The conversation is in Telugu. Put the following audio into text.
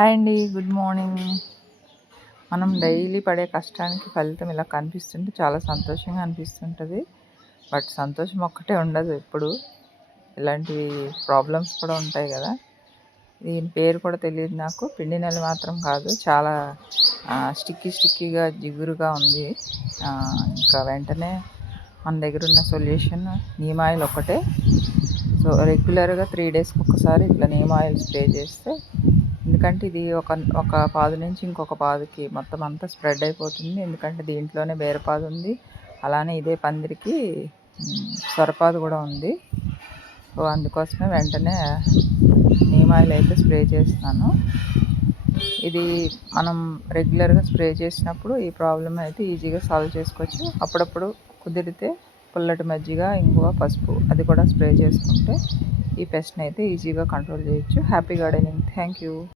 హాయ్ అండి గుడ్ మార్నింగ్. మనం డైలీ పడే కష్టానికి ఫలితం ఇలా కనిపిస్తుంటే చాలా సంతోషంగా అనిపిస్తుంటుంది. బట్ సంతోషం ఒక్కటే ఉండదు ఎప్పుడు. ఇలాంటివి ప్రాబ్లమ్స్ కూడా ఉంటాయి కదా. దీని పేరు కూడా తెలియదు నాకు. పిండి నెల మాత్రం కాదు. చాలా స్టిక్కీ స్టిక్కీగా జిగురుగా ఉంది. ఇంకా వెంటనే మన దగ్గర ఉన్న సొల్యూషన్ నీమ్ ఆయిల్ ఒకటే సో రెగ్యులర్గా త్రీ డేస్కి ఒకసారి ఇట్లా నీమ్ ఆయిల్ స్ప్రే చేస్తే ఎందుకంటే ఇది ఒక ఒక పాదు నుంచి ఇంకొక పాదుకి మొత్తం అంతా స్ప్రెడ్ అయిపోతుంది. ఎందుకంటే దీంట్లోనే బేరపాదు ఉంది. అలానే ఇదే పందిరికి సొరపాదు కూడా ఉంది. సో అందుకోసమే వెంటనే నీమ్ ఆయిల్ అయితే స్ప్రే చేస్తాను ఇది మనం రెగ్యులర్గా స్ప్రే చేసినప్పుడు ఈ ప్రాబ్లం అయితే ఈజీగా సాల్వ్ చేసుకోవచ్చు. అప్పుడప్పుడు కుదిరితే పుల్లటి మజ్జిగ ఇంగువ పసుపు అది కూడా స్ప్రే చేసుకుంటే ఈ పెస్ట్ని అయితే ఈజీగా కంట్రోల్ చేయొచ్చు. Happy gardening. Thank you.